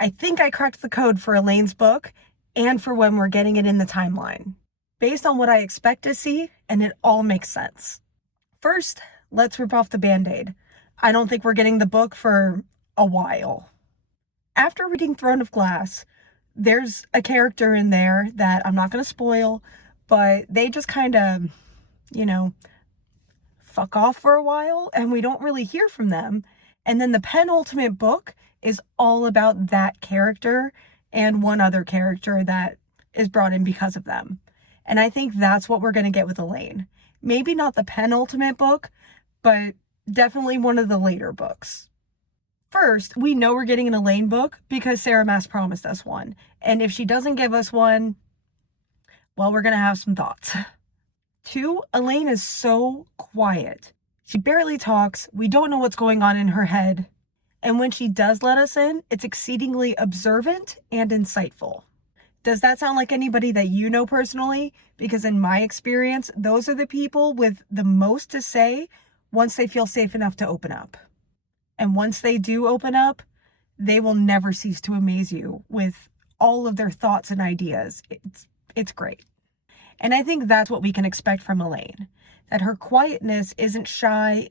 I think I cracked the code for Elain's book and for when we're getting it in the timeline, based on what I expect to see, and it all makes sense. First, let's rip off the Band-Aid. I don't think we're getting the book for a while. After reading Throne of Glass, there's a character in there that I'm not going to spoil, but they just kind of, fuck off for a while, and we don't really hear from them. And then the penultimate book is all about that character and one other character that is brought in because of them. And I think that's what we're going to get with Elain. Maybe not the penultimate book, but definitely one of the later books. First, we know we're getting an Elain book because Sarah Maas promised us one. And if she doesn't give us one, well, we're going to have some thoughts. 2, Elain is so quiet. She barely talks. We don't know what's going on in her head. And when she does let us in, it's exceedingly observant and insightful. Does that sound like anybody that you know personally? Because in my experience, those are the people with the most to say once they feel safe enough to open up. And once they do open up, they will never cease to amaze you with all of their thoughts and ideas. It's great. And I think that's what we can expect from Elain. That her quietness isn't shy,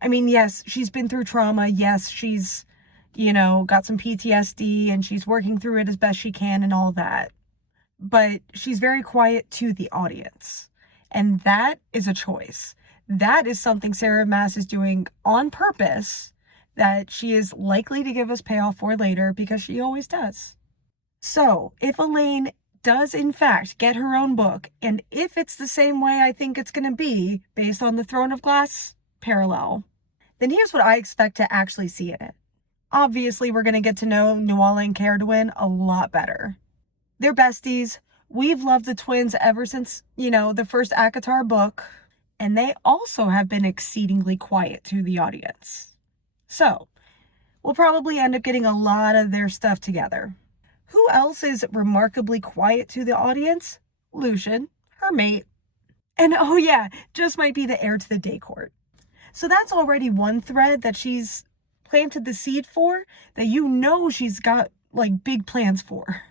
yes, she's been through trauma. Yes, she's, got some PTSD and she's working through it as best she can and all that. But she's very quiet to the audience. And that is a choice. That is something Sarah Maas is doing on purpose that she is likely to give us payoff for later because she always does. So if Elain does in fact get her own book, and if it's the same way I think it's going to be based on the Throne of Glass parallel, then here's what I expect to actually see in it. Obviously, we're going to get to know Nuala and Cerridwen a lot better. They're besties. We've loved the twins ever since, the first ACOTAR book, and they also have been exceedingly quiet to the audience. So, we'll probably end up getting a lot of their stuff together. Who else is remarkably quiet to the audience? Lucien, her mate. And oh yeah, just might be the heir to the day court. So that's already one thread that she's planted the seed for, that she's got big plans for.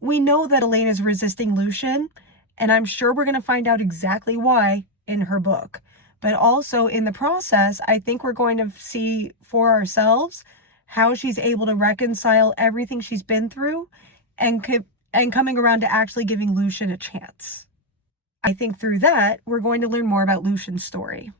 We know that Elain is resisting Lucien, and I'm sure we're going to find out exactly why in her book. But also in the process, I think we're going to see for ourselves how she's able to reconcile everything she's been through and coming around to actually giving Lucien a chance. I think through that, we're going to learn more about Lucien's story.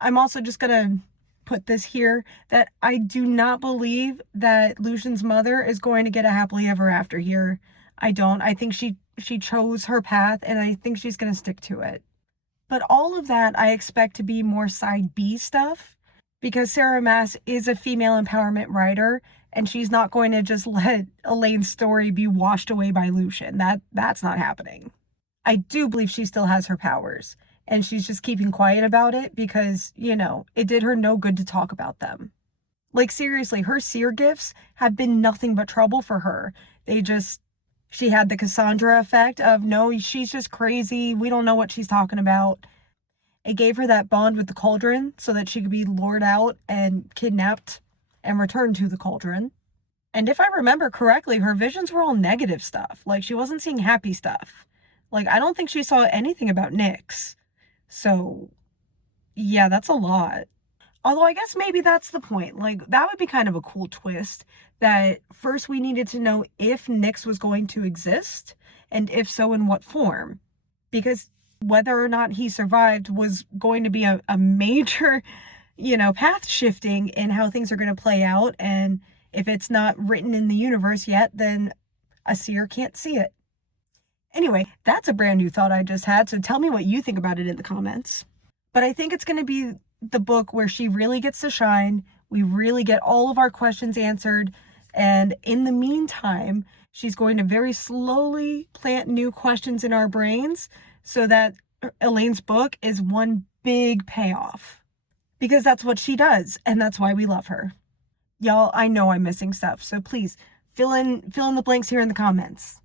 I'm also just going to put this here that I do not believe that Lucien's mother is going to get a happily ever after here. I don't. I think she chose her path, and I think she's going to stick to it. But all of that I expect to be more side B stuff, because Sarah Maas is a female empowerment writer, and she's not going to just let Elain's story be washed away by Lucien. That's not happening. I do believe she still has her powers, and she's just keeping quiet about it because, it did her no good to talk about them. Seriously, her seer gifts have been nothing but trouble for her. She had the Cassandra effect of, no, she's just crazy. We don't know what she's talking about. It gave her that bond with the Cauldron so that she could be lured out and kidnapped and returned to the Cauldron. And if I remember correctly, her visions were all negative stuff. She wasn't seeing happy stuff. I don't think she saw anything about Nyx. So, yeah, that's a lot. Although I guess maybe that's the point. That would be kind of a cool twist, that first we needed to know if Nyx was going to exist, and if so, in what form. Because whether or not he survived was going to be a major, path shifting in how things are going to play out. And if it's not written in the universe yet, then a seer can't see it. Anyway, that's a brand new thought I just had, so tell me what you think about it in the comments. But I think it's going to be the book where she really gets to shine. We really get all of our questions answered. And in the meantime, she's going to very slowly plant new questions in our brains so that Elain's book is one big payoff. Because that's what she does, and that's why we love her. Y'all, I know I'm missing stuff, so please fill in the blanks here in the comments.